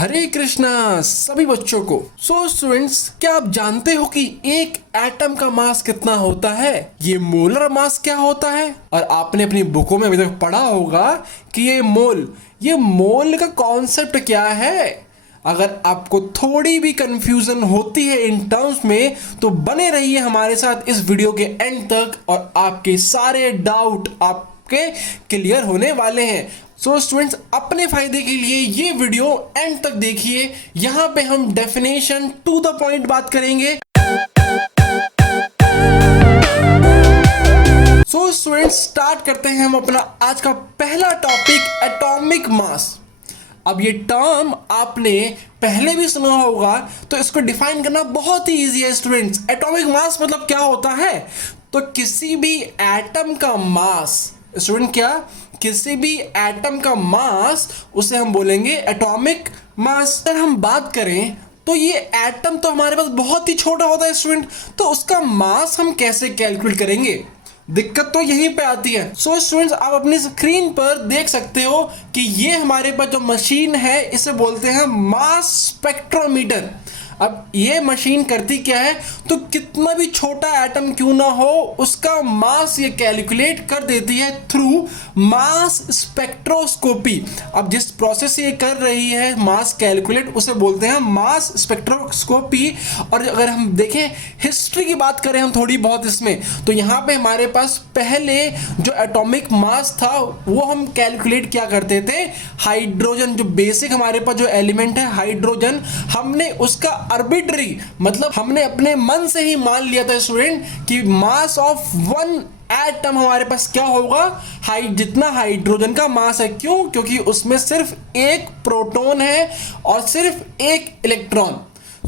हरे कृष्णा सभी बच्चों को। सो स्टूडेंट्स, क्या आप जानते हो कि एक एटम का मास कितना होता है? ये मोलर मास क्या होता है? और आपने अपनी बुकों में अभी तक पढ़ा होगा कि ये मोल का कॉन्सेप्ट क्या है। अगर आपको थोड़ी भी कंफ्यूजन होती है इन टर्म्स में तो बने रहिए हमारे साथ इस वीडियो के एंड तक और आपके सारे डाउट आपके क्लियर होने वाले हैं। सो स्टूडेंट्स, अपने फायदे के लिए ये वीडियो एंड तक देखिए। यहां पे हम डेफिनेशन टू द पॉइंट बात करेंगे। सो स्टूडेंट्स, स्टार्ट करते हैं हम अपना आज का पहला टॉपिक, एटॉमिक मास। अब ये टर्म आपने पहले भी सुना होगा तो इसको डिफाइन करना बहुत ही इजी है स्टूडेंट्स। एटॉमिक मास मतलब क्या होता है? तो किसी भी एटम का मास, स्टूडेंट क्या, किसी भी एटम का मास, उसे हम बोलेंगे एटॉमिक मास। अगर हम बात करें तो ये एटम तो हमारे पास बहुत ही छोटा होता है स्टूडेंट, तो उसका मास हम कैसे कैलकुलेट करेंगे? दिक्कत तो यहीं पे आती है। सो स्टूडेंट्स, आप अपनी स्क्रीन पर देख सकते हो कि ये हमारे पास जो मशीन है इसे बोलते हैं मास स्पेक्ट्रोमीटर। अब ये मशीन करती क्या है, तो कितना भी छोटा एटम क्यों ना हो उसका मास ये कैलकुलेट कर देती है थ्रू मास स्पेक्ट्रोस्कोपी। अब जिस प्रोसेस ये कर रही है मास कैलकुलेट, उसे बोलते हैं मास स्पेक्ट्रोस्कोपी। और अगर हम देखें हिस्ट्री की बात करें हम थोड़ी बहुत इसमें, तो यहाँ पे हमारे पास पहले जो एटॉमिक मास था वो हम कैलकुलेट क्या करते थे, हाइड्रोजन, जो बेसिक हमारे पास जो एलिमेंट है हाइड्रोजन, हमने उसका आर्बिट्री मतलब हमने अपने मन से ही मान लिया था स्टूडेंट कि मास ऑफ वन एटम हमारे पास क्या होगा, जितना हाइड्रोजन का मास है। क्यों? क्योंकि उसमें सिर्फ एक प्रोटॉन है और सिर्फ एक इलेक्ट्रॉन।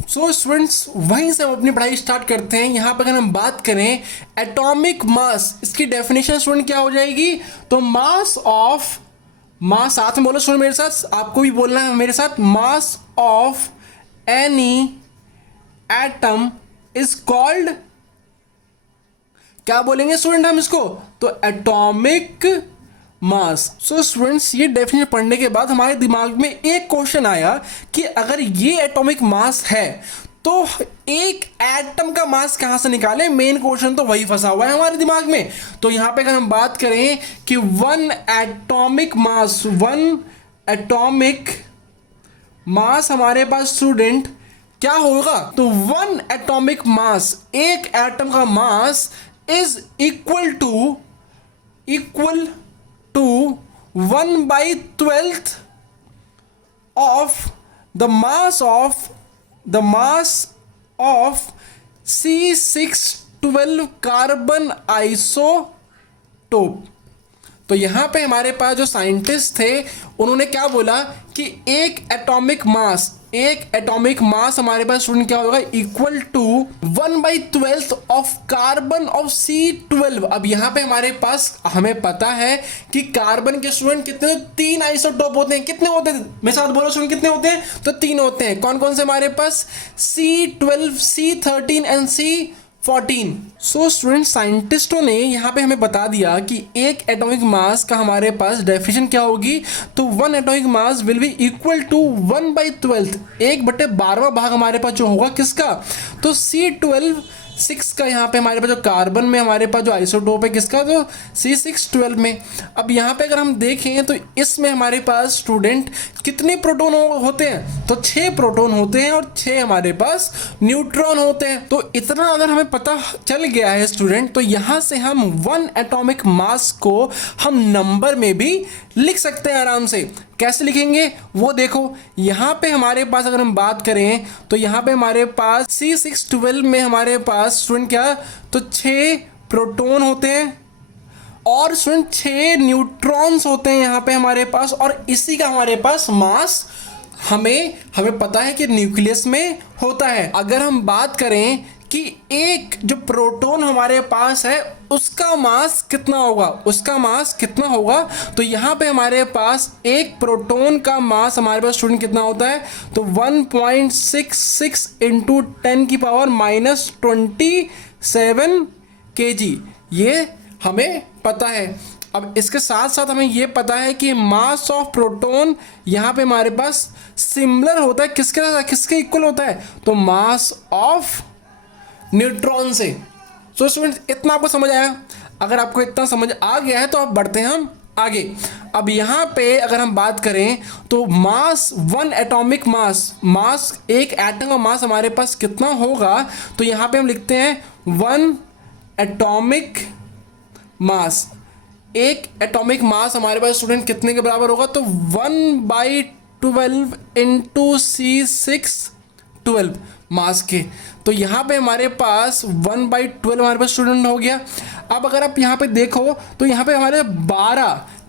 सो स्टूडेंट्स, वहीं से हम अपनी पढ़ाई स्टार्ट करते हैं। यहां पर अगर हम बात करें एटॉमिक मास, इसकी डेफिनेशन स्टूडेंट क्या हो जाएगी, तो मास ऑफ, मास साथ में बोलो स्टूडेंट मेरे साथ, आपको भी बोलना है मेरे साथ, mass of any atom is called, क्या बोलेंगे स्टूडेंट हम इसको, तो एटॉमिक मास। सो स्टूडेंट्स, ये डेफिनेशन पढ़ने के बाद हमारे दिमाग में एक क्वेश्चन आया कि अगर ये एटॉमिक मास है तो एक एटम का मास कहां से निकालें। मेन क्वेश्चन तो वही फंसा हुआ है हमारे दिमाग में। तो यहां पे अगर हम बात करें कि वन एटॉमिक मास हमारे पास स्टूडेंट क्या होगा, तो वन एटॉमिक मास, एक एटम का mass is equal to 1/12 of the mass of C612 carbon isotope. तो यहां पे हमारे पास जो साइंटिस्ट थे उन्होंने क्या बोला कि एक एटॉमिक मास हमारे पास स्टूडेंट क्या होगा, equal to 1/12 of carbon of C12। अब यहां पे हमारे पास हमें पता है कि कार्बन के स्टूडेंट कितने, 3 आइसोटोप होते हैं। कितने होते हैं मेरे साथ बोलो स्टूडेंट, कितने होते हैं, तो 3 होते हैं। कौन कौन से हमारे पास, C12, C13 and C14। So student, साइंटिस्टों ने यहाँ पे हमें बता दिया कि एक एटॉमिक मास का हमारे पास डेफिनेशन क्या होगी, तो one atomic mass will be equal to 1/12, 1/12वां भाग हमारे पास जो होगा किसका, तो C12 6 का। यहाँ पे हमारे पास जो कार्बन में हमारे पास जो आइसोटोप है किसका, तो C612 में। अब यहाँ पे अगर हम देखें तो इसमें हमारे पास स्टूडेंट कितने प्रोटॉन होते हैं, तो 6 प्रोटॉन होते हैं और 6 हमारे पास न्यूट्रॉन होते हैं। तो इतना अगर हमें पता चल गया है स्टूडेंट, तो यहाँ से हम वन एटॉमिक मास को हम नंबर में भी लिख सकते हैं आराम से। कैसे लिखेंगे वो देखो, यहाँ पे हमारे पास अगर हम बात करें तो यहाँ पे हमारे पास C612 में हमारे पास स्टूडेंट क्या, तो 6 प्रोटॉन होते हैं और स्टूडेंट 6 न्यूट्रॉन्स होते हैं यहाँ पे हमारे पास। और इसी का हमारे पास मास हमें पता है कि न्यूक्लियस में होता है। अगर हम बात करें कि एक जो प्रोटॉन हमारे पास है उसका मास कितना होगा, तो यहाँ पे हमारे पास एक प्रोटॉन का मास हमारे पास स्टूडेंट कितना होता है, तो 1.66 इंटू 10⁻⁻27 kg, ये हमें पता है। अब इसके साथ साथ हमें ये पता है कि मास ऑफ प्रोटॉन यहाँ पे हमारे पास सिमिलर होता है किसके इक्वल होता है, तो मास ऑफ न्यूट्रॉन से। सो स्टूडेंट्स इतना आपको समझ आया? अगर आपको इतना समझ आ गया है तो अब बढ़ते हैं हम आगे। अब यहाँ पे अगर हम बात करें तो मास, वन एटॉमिक मास एक एटम का मास हमारे पास कितना होगा, तो यहाँ पे हम लिखते हैं वन एटॉमिक मास। एक एटॉमिक मास हमारे पास स्टूडेंट कितने के बराबर होगा, तो 1/12 इंटू C612 मास के। तो यहाँ पे हमारे पास 1/12 हमारे पास स्टूडेंट हो गया। अब अगर आप यहाँ पे देखो तो यहाँ पे हमारे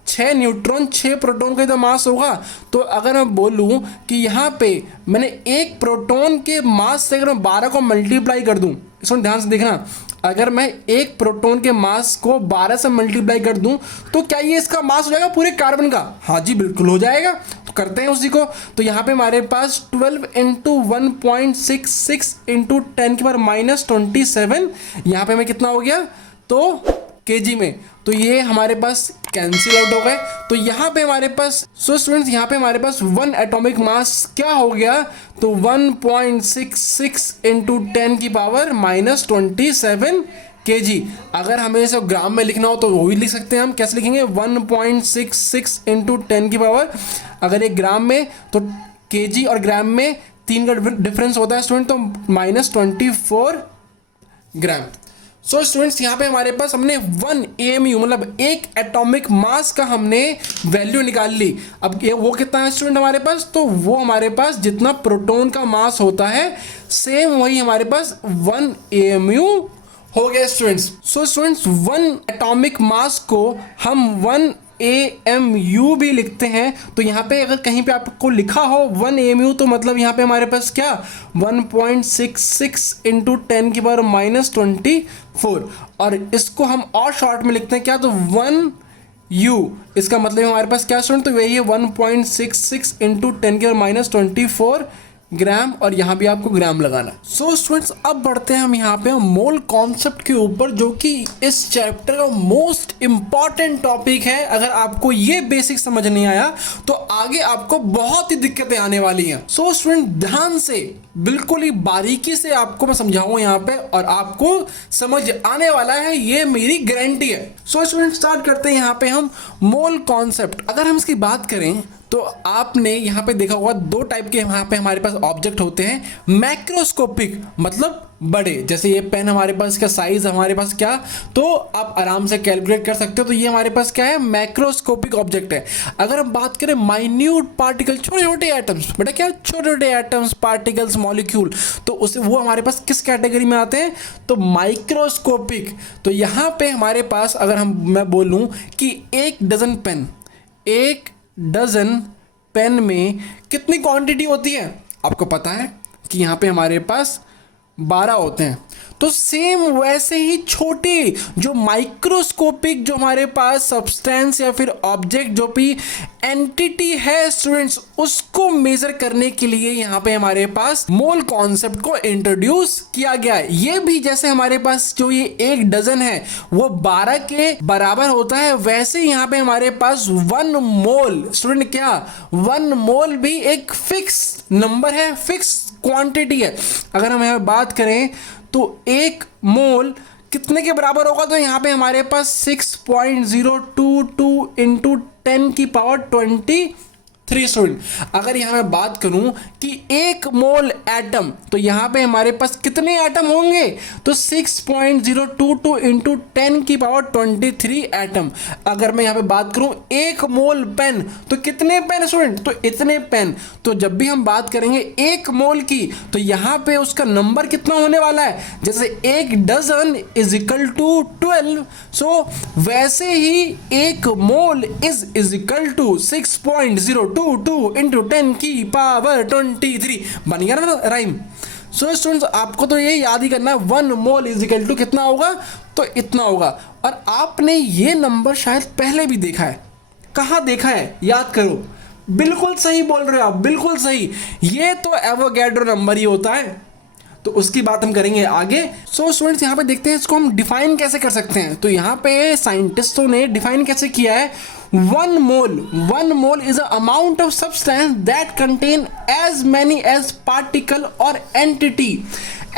6 न्यूट्रॉन 6 प्रोटॉन का तो मास होगा। तो अगर मैं बोलूँ कि यहाँ पे मैंने एक प्रोटॉन के मास से अगर मैं 12 को मल्टीप्लाई कर दूँ, इसको ध्यान से देखना, अगर मैं एक प्रोटॉन के मास को 12 से मल्टीप्लाई कर दूं तो क्या ये इसका मास हो जाएगा पूरे कार्बन का? हाँ जी बिल्कुल हो जाएगा। तो करते हैं उसी को। तो यहाँ पे हमारे पास 12 इंटू 1.66 इंटू 10⁻⁻27, यहाँ पे हमें कितना हो गया, तो केजी में। तो ये हमारे पास कैंसिल आउट हो गए। तो यहाँ पे हमारे पास, सो स्टूडेंट्स यहाँ पे हमारे पास वन एटॉमिक मास क्या हो गया, तो 1.66 इंटू 10⁻⁻27 केजी। अगर हमें इसे ग्राम में लिखना हो तो वो भी लिख सकते हैं हम। कैसे लिखेंगे, 1.66 इंटू 10 अगर ये ग्राम में, तो केजी और ग्राम में 3 का डिफरेंस होता है स्टूडेंट, तो -24 ग्राम। सो स्टूडेंट्स यहाँ पे हमारे पास हमने 1 AMU मतलब एक एटॉमिक मास का हमने वैल्यू निकाल ली। अब ये वो कितना है स्टूडेंट हमारे पास, तो वो हमारे पास जितना प्रोटॉन का मास होता है सेम वही हमारे पास 1 AMU हो गया students. So students 1 atomic mass को हम 1 AMU भी लिखते हैं। तो यहाँ पे अगर कहीं पे आपको लिखा हो 1 AMU तो मतलब यहाँ पे हमारे पास क्या 1.66 इंटू 10⁻⁻24, और इसको हम और शॉर्ट में लिखते हैं क्या, तो 1U। इसका मतलब हमारे पास क्या स्टूडेंट, तो वही है 1.66 इंटू 10⁻⁻24 ग्राम, और यहाँ भी आपको ग्राम लगाना। सो स्टूडेंट्स अब बढ़ते हैं हम यहाँ पे मोल कॉन्सेप्ट के ऊपर, जो कि इस चैप्टर का मोस्ट इंपॉर्टेंट टॉपिक है। अगर आपको ये बेसिक समझ नहीं आया तो आगे आपको बहुत ही दिक्कतें आने वाली हैं। सो स्टूडेंट ध्यान से, बिल्कुल ही बारीकी से आपको मैं समझाऊंगा यहाँ पे, और आपको समझ आने वाला है, ये मेरी गारंटी है। सो स्टूडेंट स्टार्ट करते हैं यहाँ पे हम मोल कॉन्सेप्ट। अगर हम इसकी बात करें तो आपने यहाँ पे देखा होगा 2 टाइप के यहाँ पे हमारे पास ऑब्जेक्ट होते हैं। मैक्रोस्कोपिक मतलब बड़े, जैसे ये पेन हमारे पास, इसका साइज हमारे पास क्या, तो आप आराम से कैलकुलेट कर सकते हो। तो ये हमारे पास क्या है, मैक्रोस्कोपिक ऑब्जेक्ट है। अगर हम बात करें माइन्यूट पार्टिकल, छोटे छोटे एटम्स, बेटा क्या छोटे छोटे एटम्स, पार्टिकल्स, मॉलिक्यूल, तो उसे वो हमारे पास किस कैटेगरी में आते हैं, तो माइक्रोस्कोपिक। तो यहाँ पे हमारे पास अगर मैं बोलूँ कि 1 डजन पेन में कितनी क्वांटिटी होती है, आपको पता है कि यहाँ पे हमारे पास 12 होते हैं। तो सेम वैसे ही छोटे जो माइक्रोस्कोपिक जो हमारे पास सब्सटेंस या फिर ऑब्जेक्ट जो भी एंटिटी है स्टूडेंट्स, उसको मेजर करने के लिए यहाँ पे हमारे पास मोल कॉन्सेप्ट को इंट्रोड्यूस किया गया है। ये भी जैसे हमारे पास जो ये 1 डजन है वो 12 के बराबर होता है, वैसे यहाँ पे हमारे पास 1 मोल स्टूडेंट क्या 1 मोल भी एक फिक्स नंबर है, फिक्स क्वांटिटी है। अगर हम यहाँ बात करें तो 1 मोल कितने के बराबर होगा, तो यहाँ पे हमारे पास 6.022 इंटू 10⁻23 स्टूडेंट। अगर यहाँ मैं बात करूँ कि 1 मोल एटम, तो यहाँ पे हमारे पास कितने एटम होंगे, तो 6.022 इंटू 10⁻23 एटम। अगर मैं यहाँ पे बात करूँ 1 मोल पेन, तो कितने पेन स्टूडेंट, तो इतने पेन। तो जब भी हम बात करेंगे 1 मोल की, तो यहाँ पे उसका नंबर कितना होने वाला है, जैसे 1 dozen is equal to 12, so वैसे ही 1 mole is equal to 6.022 into 10⁻23 बन गया ना राइम। सो स्टूडेंट्स आपको तो ये याद ही करना है 1 मोल इज इक्वल टू कितना होगा, तो इतना होगा। और आपने ये नंबर शायद पहले भी देखा है, कहाँ देखा है याद करो। बिल्कुल सही बोल रहे हो आप, बिल्कुल सही, ये तो एवोगैड्रो नंबर ही होता है। तो उसकी बात हम करेंगे आगे। सो स्टूडेंट्स यहाँ पे देखते हैं इसको हम डिफाइन कैसे कर सकते हैं। तो यहाँ पे साइंटिस्टों ने डिफाइन कैसे किया है, one mole is a amount of substance that contain as many as particle और entity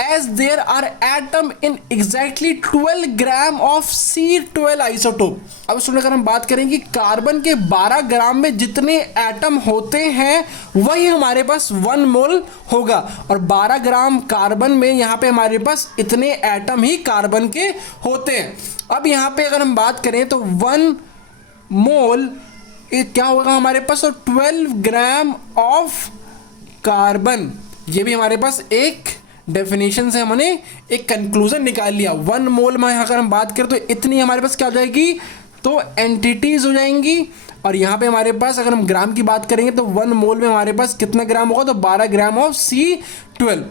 as there are atom in exactly 12 gram of C12 isotope. अब स्टूडेंट अगर हम बात करें कि कार्बन के 12 ग्राम में जितने एटम होते हैं वही हमारे पास 1 मोल होगा, और 12 ग्राम कार्बन में यहाँ पे हमारे पास इतने एटम ही कार्बन के होते हैं। अब यहाँ पे अगर हम बात करें तो 1 मोल क्या होगा हमारे पास, और 12 ग्राम ऑफ कार्बन, ये भी हमारे पास एक डेफिनेशन से हमने एक कंक्लूजन निकाल लिया। 1 मोल में अगर हम बात करें तो इतनी हमारे पास क्या हो जाएगी, तो एंटिटीज हो जाएंगी। और यहाँ पे हमारे पास अगर हम ग्राम की बात करेंगे तो 1 मोल में हमारे पास कितना ग्राम होगा, तो 12 ग्राम ऑफ C12।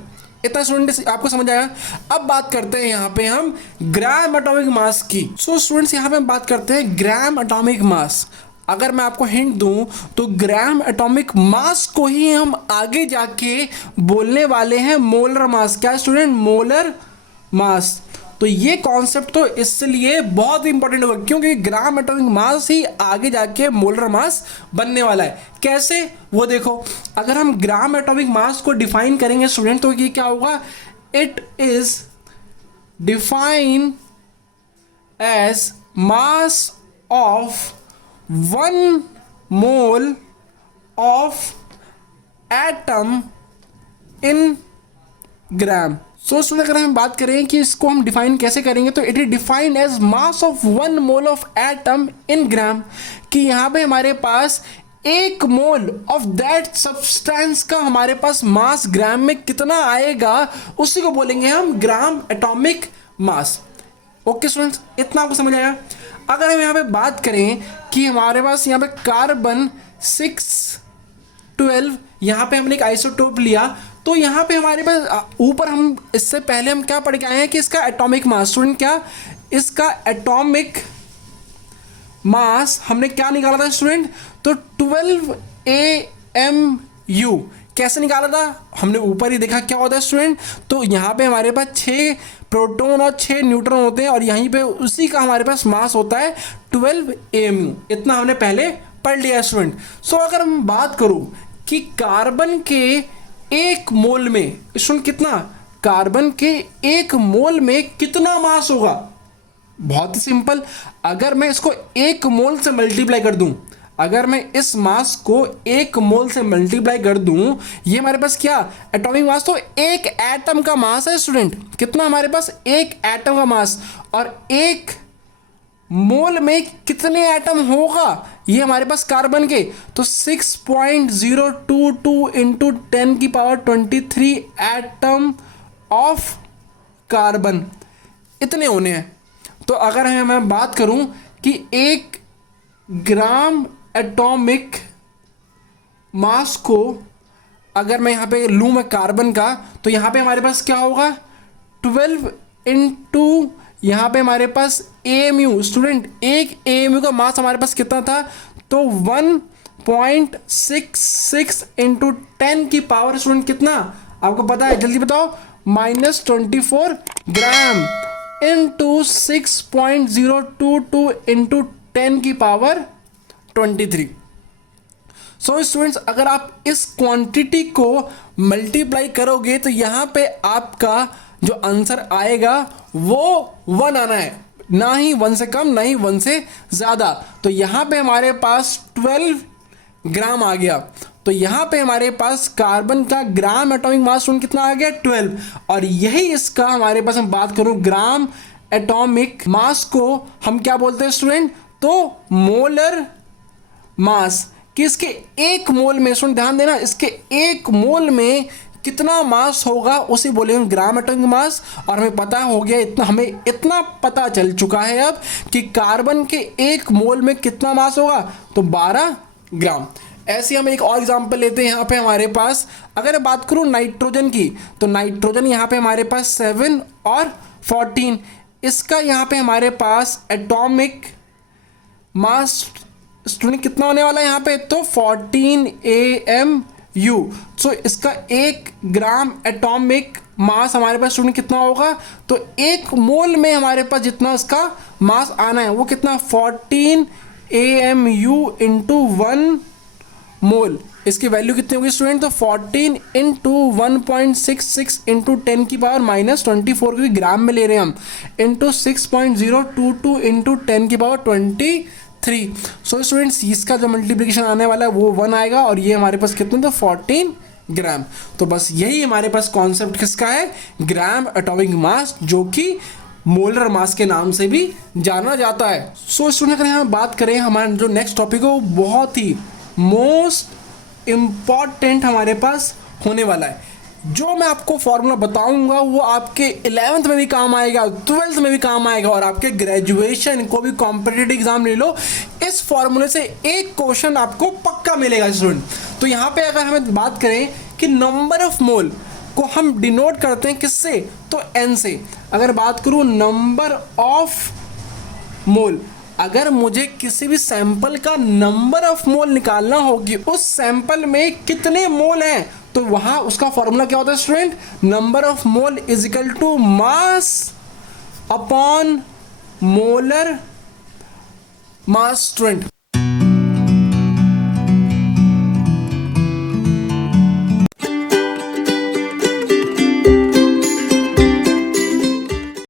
इतना स्टूडेंट्स आपको समझ आया। अब बात करते हैं यहाँ पे हम ग्राम एटॉमिक मास की। सो स्टूडेंट्स यहाँ पे हम बात करते हैं ग्राम एटॉमिक मास। अगर मैं आपको हिंट दूं तो ग्राम एटॉमिक मास को ही हम आगे जाके बोलने वाले हैं मोलर मास। क्या स्टूडेंट, मोलर मास। तो ये कॉन्सेप्ट तो इसलिए बहुत इंपॉर्टेंट होगा क्योंकि ग्राम एटॉमिक मास ही आगे जाके मोलर मास बनने वाला है। कैसे, वो देखो। अगर हम ग्राम एटॉमिक मास को डिफाइन करेंगे स्टूडेंट तो ये क्या होगा, it is define as mass of 1 mole of atom in gram. So student अगर हम बात करें कि इसको हम डिफाइन कैसे करेंगे तो it is defined as mass of 1 mole of atom in gram, कि यहाँ पे हमारे पास 1 मोल ऑफ दैट सब्सटेंस का हमारे पास मास ग्राम में कितना आएगा उसी को बोलेंगे हम gram atomic mass. Okay students, इतना आपको समझ आया। अगर हम यहाँ पे बात करें कि हमारे पास यहाँ पे कार्बन 612, यहाँ पे हमने एक आइसोटोप लिया, तो यहाँ पे हमारे पास ऊपर हम इससे पहले हम क्या पढ़ के आए हैं कि इसका एटॉमिक मास, स्टूडेंट क्या, इसका एटॉमिक मास हमने क्या निकाला था स्टूडेंट, तो 12 AMU। कैसे निकाला था, हमने ऊपर ही देखा क्या होता है स्टूडेंट। तो यहाँ पे हमारे पास 6 प्रोटॉन और 6 न्यूट्रॉन होते हैं और यहीं पे उसी का हमारे पास मास होता है 12 AMU। इतना हमने पहले पढ़ लिया स्टूडेंट। सो अगर हम बात करूँ कि कार्बन के 1 मोल में स्टूडेंट कितना, कार्बन के 1 मोल में कितना मास होगा, बहुत ही सिंपल। अगर मैं इसको 1 मोल से मल्टीप्लाई कर दूं, अगर मैं इस मास को 1 मोल से मल्टीप्लाई कर दूं, ये हमारे पास क्या, एटॉमिक मास, तो 1 एटम का मास है स्टूडेंट। कितना हमारे पास, 1 एटम का मास। और 1 मोल में कितने एटम होगा, ये हमारे पास कार्बन के, तो 6.022 इंटू 10 की पावर 23 एटम ऑफ कार्बन, इतने होने हैं। तो अगर मैं बात करूं कि 1 ग्राम एटॉमिक मास को अगर मैं यहाँ पे लूँ मैं कार्बन का, तो यहाँ पे हमारे पास क्या होगा, 12 इंटू यहाँ पे हमारे पास AMU। स्टूडेंट 1 AMU का मास हमारे पास कितना था, तो 1.66 इंटू 10 की पावर स्टूडेंट कितना, आपको पता है, जल्दी बताओ, -24 ग्राम इंटू 6.022 इंटू 10 की पावर 23। सो स्टूडेंट्स अगर आप इस क्वांटिटी को मल्टीप्लाई करोगे तो यहाँ पे आपका जो आंसर आएगा वो 1 आना है, ना ही 1 से कम ना ही 1 से ज़्यादा। तो यहाँ पे हमारे पास 12 ग्राम आ गया। तो यहाँ पे हमारे पास कार्बन का ग्राम एटॉमिक मास कितना आ गया, 12। और यही इसका हमारे पास हम बात करूँ ग्राम एटॉमिक मास को हम क्या बोलते हैं स्टूडेंट, तो मोलर मास। कि इसके 1 मोल में, सुन ध्यान देना, इसके 1 मोल में कितना मास होगा उसे बोलेंगे ग्राम एटॉमिक मास। और हमें पता हो गया इतना, हमें इतना पता चल चुका है अब कि कार्बन के 1 मोल में कितना मास होगा, तो 12 ग्राम। ऐसे हम एक और एग्जांपल लेते हैं। यहाँ पे हमारे पास अगर बात करूँ नाइट्रोजन की, तो नाइट्रोजन यहाँ पे हमारे पास 7 और 14, इसका यहाँ पे हमारे पास एटॉमिक मास स्टूडेंट कितना होने वाला है यहाँ पे, तो 14 AMU। सो इसका 1 ग्राम एटॉमिक मास हमारे पास स्टूडेंट कितना होगा, तो एक मोल में हमारे पास जितना उसका मास आना है वो कितना 14 AMU इंटू 1 मोल। इसकी वैल्यू कितनी होगी स्टूडेंट, तो 14 इंटू 1.66 इंटू 10 की पावर -24, क्योंकि ग्राम में ले रहे हैं हम, इंटू 6.022 इंटू 10 की पावर 23। सो स्टूडेंट्स इसका जो मल्टीप्लिकेशन आने वाला है वो 1 आएगा, और ये हमारे पास कितना, तो 14 ग्राम। तो बस यही हमारे पास कॉन्सेप्ट किसका है, ग्राम एटॉमिक मास, जो कि मोलर मास के नाम से भी जाना जाता है। सो स्टूडेंट अगर यहाँ बात करें, हमारा जो नेक्स्ट टॉपिक है वो बहुत ही मोस्ट इम्पॉर्टेंट हमारे पास होने वाला है। जो मैं आपको फॉर्मूला बताऊंगा वो आपके 11th में भी काम आएगा, 12th में भी काम आएगा, और आपके ग्रेजुएशन को भी कॉम्पिटिटिव एग्जाम ले लो, इस फॉर्मूले से एक क्वेश्चन आपको पक्का मिलेगा स्टूडेंट। तो यहाँ पे अगर हमें बात करें कि नंबर ऑफ मोल को हम डिनोट करते हैं किससे, तो n से। अगर बात करूँ नंबर ऑफ मोल, अगर मुझे किसी भी सैंपल का नंबर ऑफ मोल निकालना होगी, उस सैंपल में कितने मोल हैं, तो वहां उसका फॉर्मूला क्या होता है student, number of mole is equal to mass upon molar mass student.